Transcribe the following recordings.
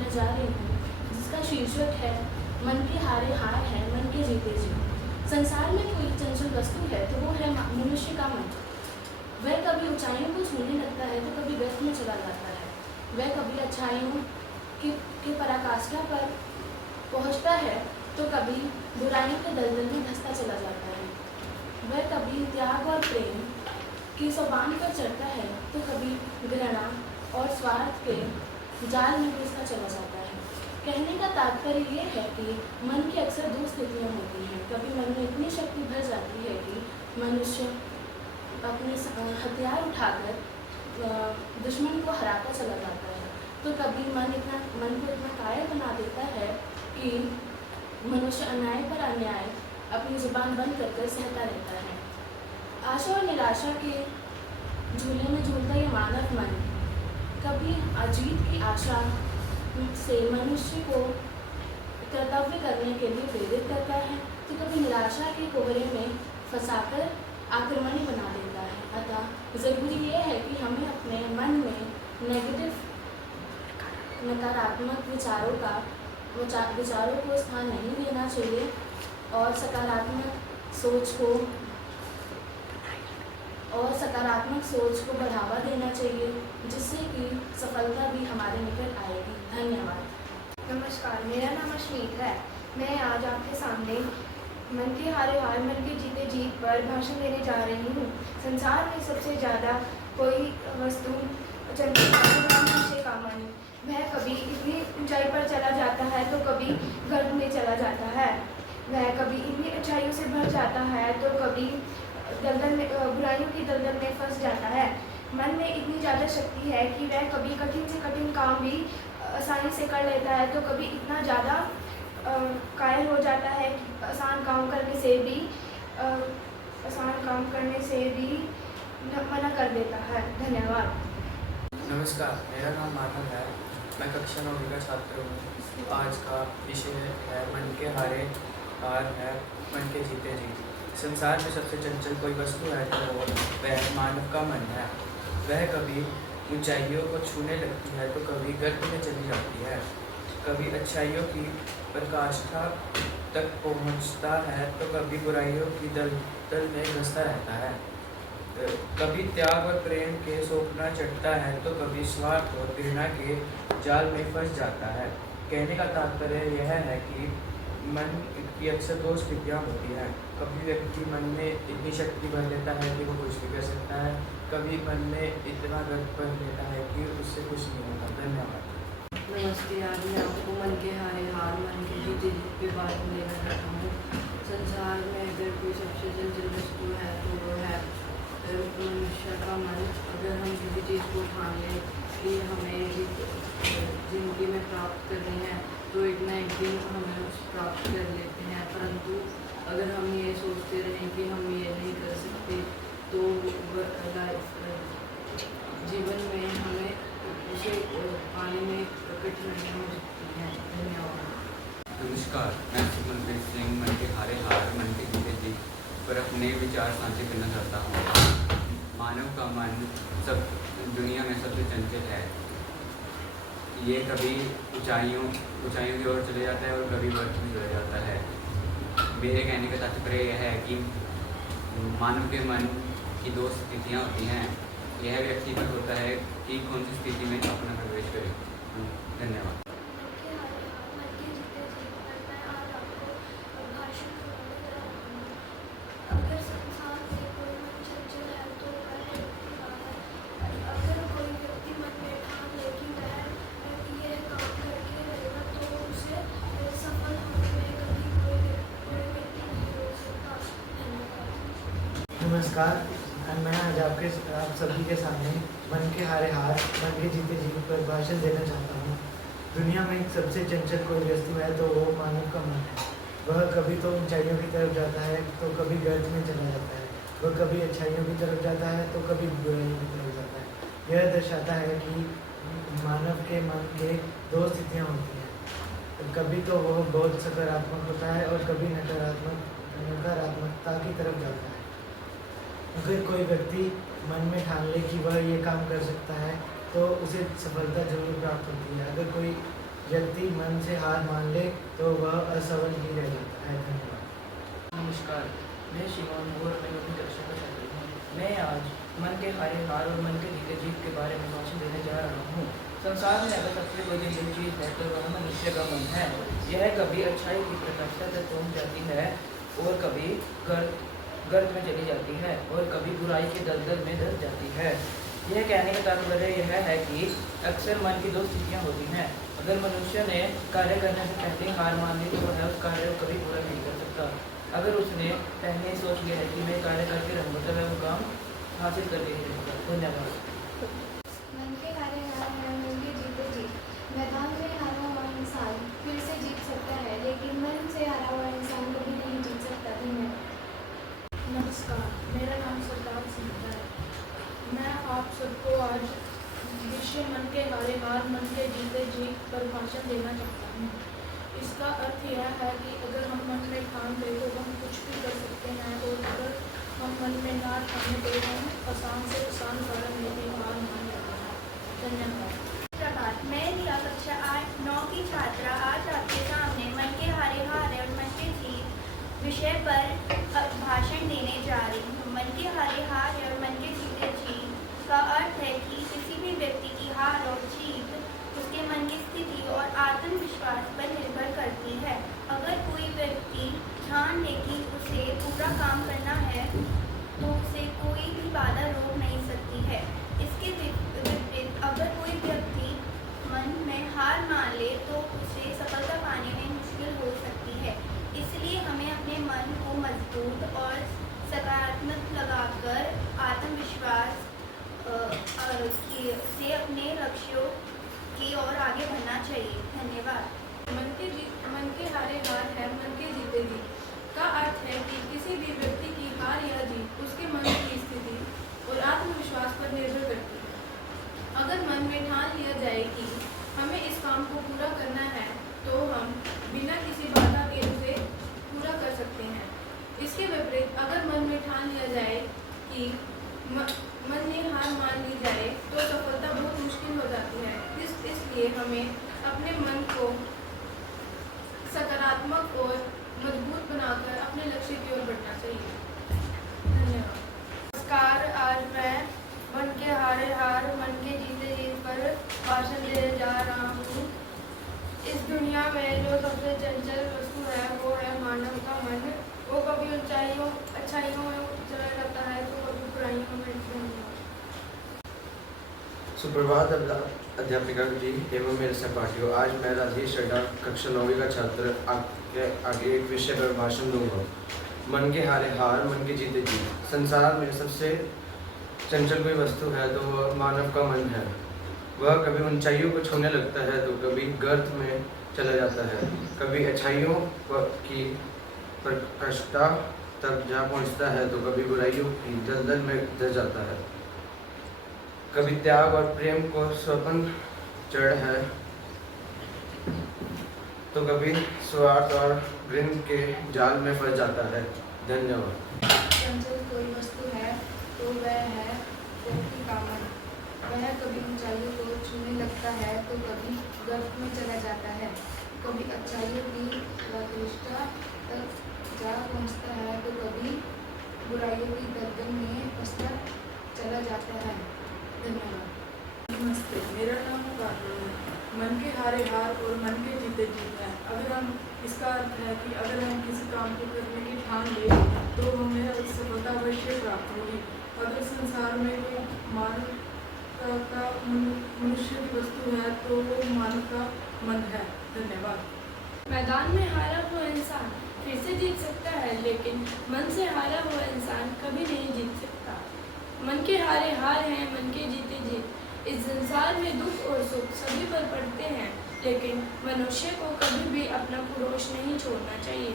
करने जा रही हूँ, जिसका शीर्षक है मन के हारे हार है, मन के जीते जीत। संसार में कोई चंचल वस्तु है तो वो है मनुष्य का मन। वह कभी ऊंचाइयों को छूने लगता है तो कभी व्यर्थ में चला जाता है। वह कभी अच्छाइयों की पराकाष्ठा पर पहुँचता है तो कभी बुराइयों के दलदल में धंसता चला जाता है। वह कभी त्याग और प्रेम की सोपान पर चढ़ता है तो कभी घृणा और स्वार्थ के जाल में घुसता चला जाता है। कहने का तात्पर्य ये है कि मन की अक्सर दो स्थितियाँ होती हैं। कभी मन में इतनी शक्ति भर जाती है कि मनुष्य अपने हथियार उठाकर दुश्मन को हराता चला जाता है, तो कभी मन को इतना कायर बना देता है कि मनुष्य अन्याय पर अन्याय अपनी जुबान बंद कर सहता रहता है। आशा और निराशा के झूले में झूलता ये मानव मन कभी अजीत की आशा से मनुष्य को कर्तव्य करने के लिए प्रेरित करता है, तो कभी निराशा के कोहरे में फंसाकर आक्रमणी बना देता है। अतः ज़रूरी ये है कि हमें अपने मन में नकारात्मक विचारों को स्थान नहीं देना चाहिए और सकारात्मक सोच को बढ़ावा देना चाहिए, जिससे कि सफलता भी हमारे निकट आएगी। धन्यवाद। नमस्कार, मेरा नाम अश्मीत है। मैं आज आपके सामने मन के हारे हार, मन के जीते जीत पर भाषण देने जा रही हूँ। संसार में सबसे ज़्यादा कोई वस्तु मनुष्य का मन। वह कभी इतनी ऊंचाई पर चला जाता है तो कभी गर्भ में चला जाता है। वह कभी इतनी अच्छाइयों से भर जाता है तो कभी बुराइयों की दलदल में फंस जाता है। मन में इतनी ज़्यादा शक्ति है कि वह कभी कठिन से कठिन काम भी आसानी से कर लेता है तो कभी इतना ज़्यादा कायल हो जाता है कि आसान काम करने से भी मना कर देता है। धन्यवाद। नमस्कार, मेरा नाम माधव है। मैं कक्षा 9वीं का छात्र हूँ। आज का विषय है मन के हारे हार है, मन के जीते जीत। संसार में सबसे चंचल कोई वस्तु है तो वह मानव का मन है। वह कभी ऊंचाइयों को छूने लगती है तो कभी गर्भ में चली जाती है, कभी अच्छाइयों की पराकाष्ठा तक पहुँचता है तो कभी बुराइयों की दलदल में घुसता रहता है। कभी त्याग और प्रेम के सोपना चढ़ता है तो कभी स्वार्थ और घृणा के जाल में फंस जाता है। कहने का तात्पर्य यह है कि मन की अक्सर दो स्थितियाँ होती हैं। कभी व्यक्ति मन में इतनी शक्ति भर लेता है कि वो कुछ भी कर सकता है, कभी मन में इतना गर्व भर लेता है कि उससे कुछ नहीं होता। धन्यवाद। नमस्ते, आज मैं आपको मन के हारे हार, मन के जीते जीत के बारे में लेना चाहता हूँ। संसार में अगर कोई सबसे चंचल वस्तु है तो वो है मनुष्य का मन। अगर हम किसी चीज़ को ठान लें कि हमें जिंदगी में प्राप्त करनी है तो एक ना एक दिन हमें उसे प्राप्त कर लेते हैं, परंतु अगर हम ये सोचते रहें कि हम ये नहीं कर सकते तो जीवन में हमें उसे पाने में कठिनाइयाँ हो सकती हैं। धन्यवाद। नमस्कार, मैं सुमनप्रीत सिंह मन के हारे हार, मन के जीते जीत पर अपने विचार साझे करना चाहता हूँ। मानव का मन सब दुनिया में सबसे चंचल है। ये कभी ऊंचाइयों की ओर चले जाता है और कभी वर्ष में चला जाता है। मेरे कहने का तात्पर्य यह है कि मानव के मन की दो स्थितियाँ होती हैं। यह व्यक्ति पर होता है कि कौन सी स्थिति में अपना प्रवेश करे। धन्यवाद। नमस्कार, मैं आज आप सभी के सामने मन के हारे हार, मन के जीते जीत पर भाषण देना चाहता हूँ। दुनिया में सबसे चंचल कोई वस्तु है तो वो मानव का मन है। वह कभी तो ऊंचाइयों की तरफ जाता है तो कभी गर्त में चला जाता है। वह कभी अच्छाइयों की तरफ जाता है तो कभी बुराइयों की तरफ जाता है। यह दर्शाता है कि मानव के मन के दो स्थितियाँ होती हैं। कभी तो वह बहुत सकारात्मक होता है और कभी नकारात्मकता की तरफ जाता है। अगर कोई व्यक्ति मन में ठान ले कि वह ये काम कर सकता है तो उसे सफलता जरूर प्राप्त होती है। अगर कोई व्यक्ति मन से हार मान ले तो वह असफल ही रह जाता है। धन्यवाद। नमस्कार, मैं शिवम और मैं अपनी कक्षा का छात्र हूँ। मैं आज मन के हारे हार और मन के जीते जीत के बारे में भाषण देने जा रहा हूँ। संसार में अगर सबसे कोई जरूरी चीज़ है तो वह मनुष्य का मन है। यह कभी अच्छाई की प्रकाशता तक पहुँच जाती है और कभी गर्त में चली जाती है और कभी बुराई के दलदल में धंस जाती है। यह कहने का तात्पर्य यह है कि अक्सर मन की दो स्थितियाँ होती हैं। अगर मनुष्य ने कार्य करने से पहले हार मान ली तो वह उस कार्य को कभी पूरा नहीं कर सकता। अगर उसने पहले ही सोच लिया है कि मैं कार्य करके रहूँगा तो वह वो काम हासिल करके ही रहेगा। धन्यवाद। मन के हारे हार है, मन के जीते जीत। मैदान में हारा हुआ इंसान फिर से जीत सकता है, लेकिन मन से हारा हुआ इंसान कभी नहीं जीत सकता। धन्यवाद। नमस्कार, मेरा नाम सरदार सिंह है। मैं आप सबको आज विषय मन के हारे हार मन के जीते जीत पर भाषण देना चाहता हूँ। इसका अर्थ यह है कि अगर हम मन में ठान लें तो हम कुछ भी कर सकते हैं, और अगर हम मन में ना ठाने तो हम आसान से आसान कारण में भी हार मान लेते हैं। धन्यवाद। प्रभात, मैं दिया कक्षा 8-9 की छात्रा आज आपके सामने मन के हारे हार और मन के जीत विषय पर भाषण देने जा रही हूँ। मन के हारे हार और मन के जीते जीत का अर्थ है कि किसी भी व्यक्ति की हार और जीत उसके मन की स्थिति और आत्मविश्वास पर निर्भर करती है। अगर कोई व्यक्ति ठान ले कि उसे पूरा काम करना है तो उसे कोई भी बाधा रोक नहीं सकती है। इसके विपरीत अगर कोई व्यक्ति मन में हार मान ले तो उसे सफलता पाने में मुश्किल हो सकती है। इसलिए हमें अपने मन को मजबूत और सकारात्मक लगाकर आत्मविश्वास से अपने लक्ष्यों की ओर आगे बढ़ना चाहिए। धन्यवाद। मन के हारे हार है, मन के जीते जीत का अर्थ है कि किसी भी व्यक्ति की हार या जीत उसके मन की स्थिति और आत्मविश्वास पर निर्भर करती है। अगर मन में ठान लिया जाए कि हमें इस काम को पूरा करना है तो हम बिना किसी बाधा के उसे पूरा कर सकते हैं। इसके विपरीत अगर मन में ठान लिया जाए कि मन में हार मान ली जाए तो सफलता बहुत मुश्किल हो जाती है। इसलिए हमें अपने मन को सकारात्मक और मजबूत बनाकर अपने लक्ष्य की ओर बढ़ना चाहिए। धन्यवाद। नमस्कार, आज मैं मन के हारे हार मन के जीते जीत पर भाषण देने जा रहा हूँ। इस दुनिया में जो सबसे चंचल वस्तु है वो है मानव का मन। वो कभी ऊंचाइयों अच्छाइयों में चला जाता है तो कभी बुराइयों में नहीं। सुप्रभात अध्यापिका जी एवं मेरे सहपाठियों। आज मैं राजेश चड्ढा कक्षा 9वीं का छात्र आपके आगे एक विषय पर भाषण दूंगा। मन के हारे हार मन के जीते जीत। संसार में सबसे चंचल कोई वस्तु है तो वह मानव का मन है। वह कभी ऊंचाइयों को छूने लगता है तो कभी गर्त में चला जाता है, कभी अच्छाइयों की प्रकाशता तक जा पहुंचता है तो कभी बुराइयों की दलदल में धंस जाता है। कभी त्याग और प्रेम को स्वप्न चढ़ है तो कभी स्वार्थ और घृण के जाल में फंस जाता है। धन्यवाद। चंचल कोई वस्तु है तो वह है व्यक्ति का मन। वह कभी ऊंचाइयों को छूने लगता है तो कभी गर्त में चला जाता है, कभी अच्छाइयों की प्रकृष्टा तक जा पहुंचता है तो कभी बुराइयों की दलदल में फंसता चला जाता है। धन्यवाद। नमस्ते, मेरा नाम काजल है। मन के हारे हार और मन के जीते जीत है। अगर हम इसका अर्थ है कि अगर हम किसी काम को करने की ठान लें तो हमें सफलता अवश्य प्राप्त होगी। अगर संसार में कोई मानव का मनुष्य की वस्तु है तो वो मानव का मन है। धन्यवाद। मैदान में हारा हुआ इंसान फिर से जीत सकता है, लेकिन मन से हारा हुआ इंसान कभी नहीं जीत सकता। मन के हारे हार हैं, मन के जीते जीत। इस संसार में दुख और सुख सभी पर पड़ते हैं, लेकिन मनुष्य को कभी भी अपना पुरोष नहीं छोड़ना चाहिए।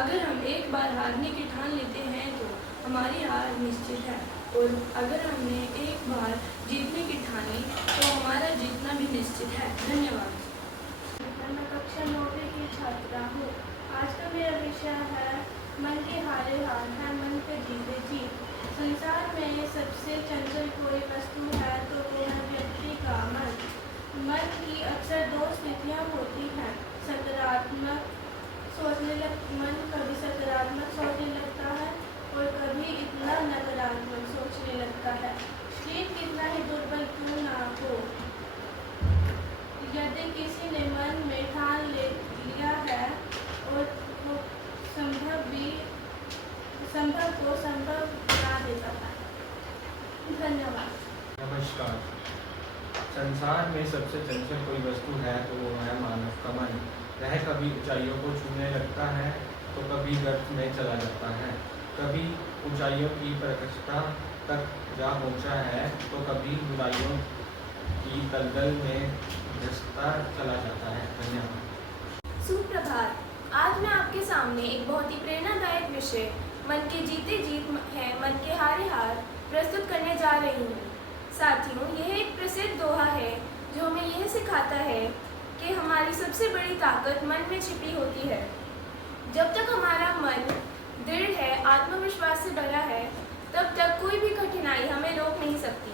अगर हम एक बार हारने की ठान लेते हैं तो हमारी हार निश्चित है, और अगर हमने एक बार जीतने की ठानी तो हमारा जीतना भी निश्चित है। धन्यवाद। मैं कक्षा 9वीं की छात्रा हूँ। आज का मेरा विषय है मन के हारे हार है, मन के जीते जीत। संसार में सबसे चंचल कोई वस्तु है तो वो है व्यक्ति का मन। मन की अक्सर दो स्थितियाँ होती मन कभी सकारात्मक सोचने लगता है और कभी इतना नकारात्मक सोचने लगता है। शरीर कितना ही दुर्बल क्यों ना हो, यदि किसी ने मन में ठान लिया है और वो संभव को संभव बना देता है। धन्यवाद। नमस्कार। संसार में सबसे चंचल कोई वस्तु है तो वो है मानव का मन। वह कभी ऊंचाइयों को छूने लगता है तो कभी गर्त में चला जाता है। कभी ऊंचाइयों की प्रखरता तक जा पहुंचा है तो कभी बुराइयों की दलदल में धंसता चला जाता है। धन्यवाद। सुप्रभात। आज मैं आपके सामने एक बहुत ही प्रेरणादायक विषय मन के जीते जीत है मन के हारे हार प्रस्तुत करने जा रही हूँ। साथियों, यह एक प्रसिद्ध दोहा है जो हमें यह सिखाता है कि हमारी सबसे बड़ी ताकत मन में छिपी होती है। जब तक हमारा मन दृढ़ है, आत्मविश्वास से भरा है, तब तक कोई भी कठिनाई हमें रोक नहीं सकती।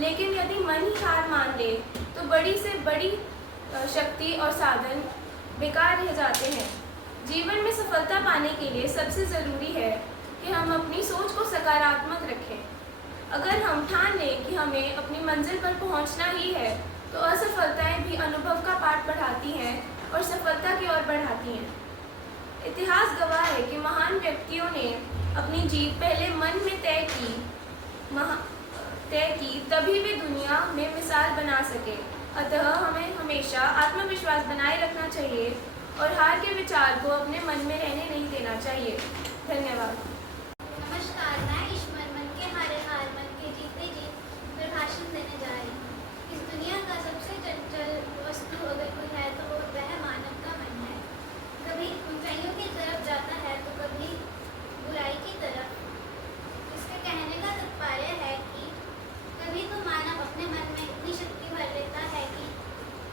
लेकिन यदि मन ही हार मान ले तो बड़ी से बड़ी शक्ति और साधन बेकार रह जाते हैं। जीवन में सफलता पाने के लिए सबसे ज़रूरी है कि हम अपनी सोच को सकारात्मक रखें। अगर हम ठान लें कि हमें अपनी मंजिल पर पहुंचना ही है तो असफलताएं भी अनुभव का पाठ पढ़ाती हैं और सफलता की ओर बढ़ाती हैं। इतिहास गवाह है कि महान व्यक्तियों ने अपनी जीत पहले मन में तय की, तभी वे दुनिया में मिसाल बना सके। अतः हमें हमेशा आत्मविश्वास बनाए रखना चाहिए और हार के विचार को अपने मन में रहने नहीं देना चाहिए। धन्यवाद। नमस्कार, मैं ईश्वर मन के हारे हार मन के जीते जीत पर भाषण देने जा रही हूँ। इस दुनिया का सबसे चंचल वस्तु अगर कोई है तो वो वह मानव का मन है। कभी ऊंचाइयों की तरफ जाता है तो कभी बुराई की तरफ। इसके कहने का तात्पर्य है कि कभी तो मानव अपने मन में इतनी शक्ति भर लेता है कि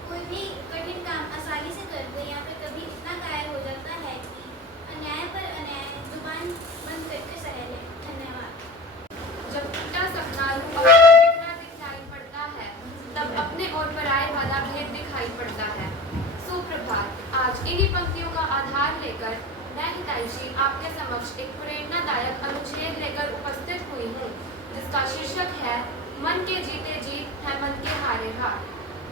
कोई भी कठिन काम आसानी से कर दे, या फिर कभी इतना कायर हो जाता है कि अन्याय पर अन्याय जुबान बंद करके सह ले। धन्यवाद। जब टूटा सपना दिखना दिखाई पड़ता है तब अपने और पराये वाला भेद दिखाई पड़ता है। सुप्रभात। आज इन्हीं पंक्तियों का आधार लेकर मैं हितैषी आपके समक्ष एक प्रेरणादायक अनुच्छेद लेकर उपस्थित हुई हूँ, जिसका शीर्षक है मन के जीते जीत है मन के हारे हार।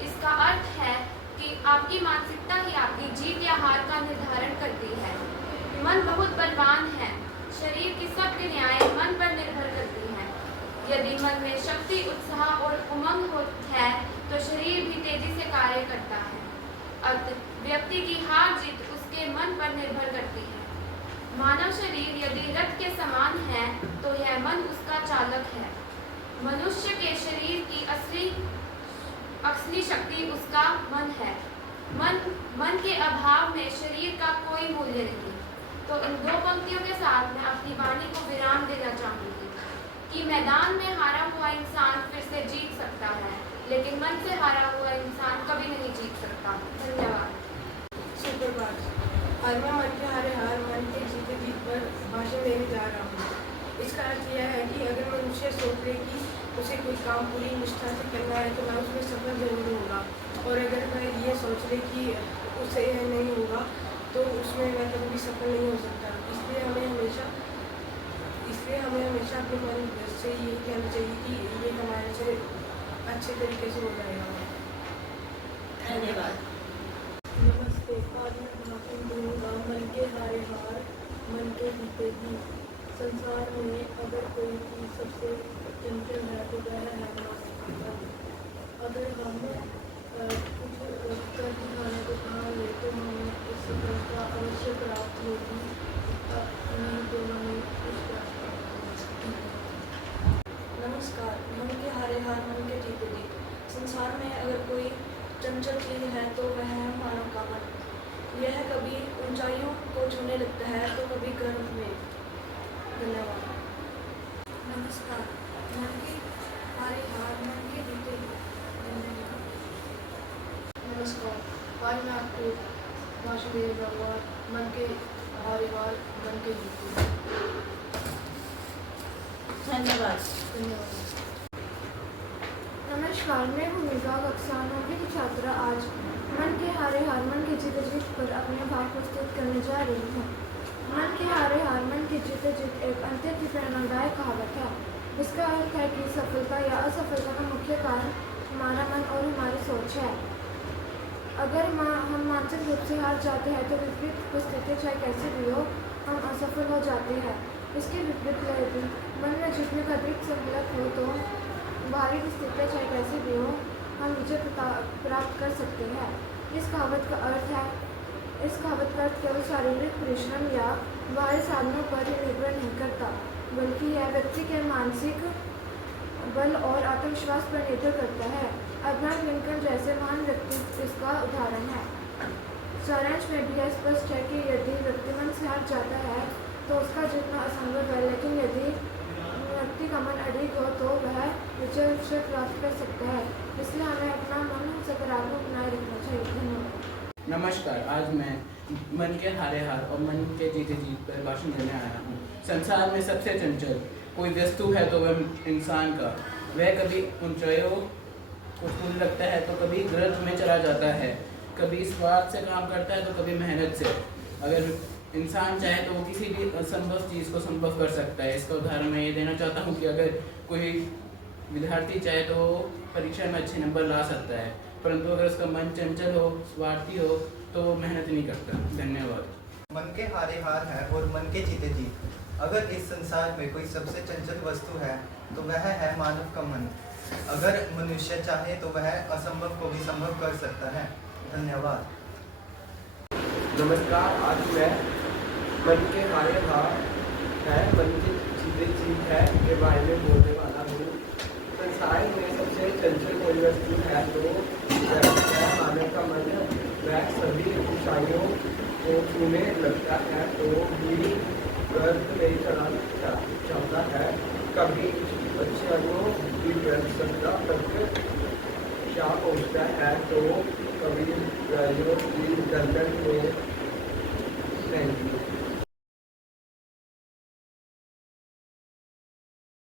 इसका अर्थ है कि आपकी मानसिकता ही आपकी जीत या हार का निर्धारण करती है। मन बहुत बलवान है। शरीर की सब क्रियाएं मन पर निर्भर करती हैं। यदि मन में शक्ति, उत्साह और उमंग है तो शरीर भी तेजी से कार्य करता है। अतः व्यक्ति की हार जीत उसके मन पर निर्भर करती है। मानव शरीर यदि रथ के समान है तो यह मन उसका चालक है। मनुष्य के शरीर की असली शक्ति उसका मन है। मन के अभाव में शरीर का कोई मूल्य नहीं। तो इन दो पंक्तियों के साथ मैं अपनी वाणी को विराम देना चाहूँगी कि मैदान में हारा हुआ इंसान फिर से जीत सकता है, लेकिन मन से हारा हुआ इंसान कभी नहीं जीत सकता। धन्यवाद। सुप्रभात। आज मैं मन के हारे हार मन के जीते जीत पर भाषण देने जा रहा हूँ। इसका अर्थ यह है कि अगर मनुष्य सोच ले कि उसे कोई काम पूरी निष्ठा से करना है तो वह उसमें सफल जरूर होगा, और अगर वह ये सोच ले कि उसे यह नहीं होगा तो उसमें वह कभी भी सफल नहीं हो सकता। इसलिए हमें हमेशा अपने मन से ये कहना चाहिए कि ये हमारे से अच्छे तरीके से हो जाएगा। धन्यवाद। नमस्ते। आज मैं भाषण दूंगा मन के हारे हार मन के जीते जीत। संसार में अगर कोई चीज़ सबसे चंचल है तो वह है मानव का मन। अगर हम कुछ कर दिखाने को ठान ले तो हमें इस सफलता अवश्य प्राप्त होगी, नहीं तो हमें इस रास्ते। नमस्कार। मन के हारे हार मन के जीते जीत। संसार में अगर कोई चंचल चीज़ है तो वह है मानव का मन। यह कभी ऊंचाइयों को छूने लगता है तो कभी गर्व में। धन्यवाद। नमस्कार। मन के हारे हार मन के जीते जीत। धन्यवाद। नमस्कार। आज मैं आपको भाषण देने जाऊँगा मन के हारे हार मन के जीते। धन्यवाद। नमस्कार, मैं भूमिका कक्षा 9वीं की छात्रा आज मन के हारे हार मन के जीते जीत पर अपने भाव प्रस्तुत करने जा रही हूँ। मन के हारे हार मन की जीते जीत एक अत्यंत ही प्रेरणादायक कहावत है। इसका अर्थ है कि सफलता या असफलता का मुख्य कारण हमारा मन और हमारी सोच है। अगर हम मानसिक रूप से हार जाते हैं तो विपरीत परिस्थिति चाहे कैसी भी हो, हम असफल हो जाते हैं। इसके विपरीत यदि मन में जीतने का दृढ़ संकल्प हो तो बाहरी स्थितियाँ चाहे कैसी भी हो, हम विजय प्राप्त कर सकते हैं। इस कहावत का अर्थ केवल शारीरिक परिश्रम या बाहरी साधनों पर ही निर्भर नहीं करता, बल्कि यह व्यक्ति के मानसिक बल और आत्मविश्वास पर निर्भर करता है। अब्राहम लिंकन जैसे महान व्यक्ति इसका उदाहरण है। सारांश में भी यह स्पष्ट है कि यदि व्यक्ति मन से हार जाता है तो उसका जीतना असंभव है, लेकिन यदि व्यक्ति का मन अडिग हो तो वह विजय प्राप्त कर सकता है। इसलिए हमें अपना मन सकारात्मक बनाए रखना चाहिए। धन्यवाद। नमस्कार, आज मैं मन के हारे हार और मन के जीते जीत पर भाषण देने आया हूँ। संसार में सबसे चंचल कोई वस्तु है तो वह इंसान का। वह कभी ऊंचाइयों को छूने लगता है तो कभी गर्त में चला जाता है, कभी स्वार्थ से काम करता है तो कभी मेहनत से। अगर इंसान चाहे तो वो किसी भी असंभव चीज़ को संभव कर सकता है। इसका उदाहरण मैं ये देना चाहता हूँ कि अगर कोई विद्यार्थी चाहे तो परीक्षा में अच्छे नंबर ला सकता है, परंतु अगर उसका मन चंचल हो, स्वार्थी हो तो वो मेहनत नहीं करता। धन्यवाद। मन के हारे हार है और मन के जीते जीत। अगर इस संसार में कोई सबसे चंचल वस्तु है तो वह है मानव का मन। अगर मनुष्य चाहे तो वह असंभव को भी संभव कर सकता है। धन्यवाद। नमस्कार, आज मैं मन के हारे हार है मन की जीते जीत है के बारे में बोलने वाला हूँ। संसार में सबसे चंचल कोई वस्तु है तो वह है मानव का मन। वह सभी ऊंचाइयों को छूने लगता है तो भी गर्त में चलता है, कभी अच्छाइयों की सत्ता तक जा पहुँचता है तो कभी बुराइयों की गर्दन में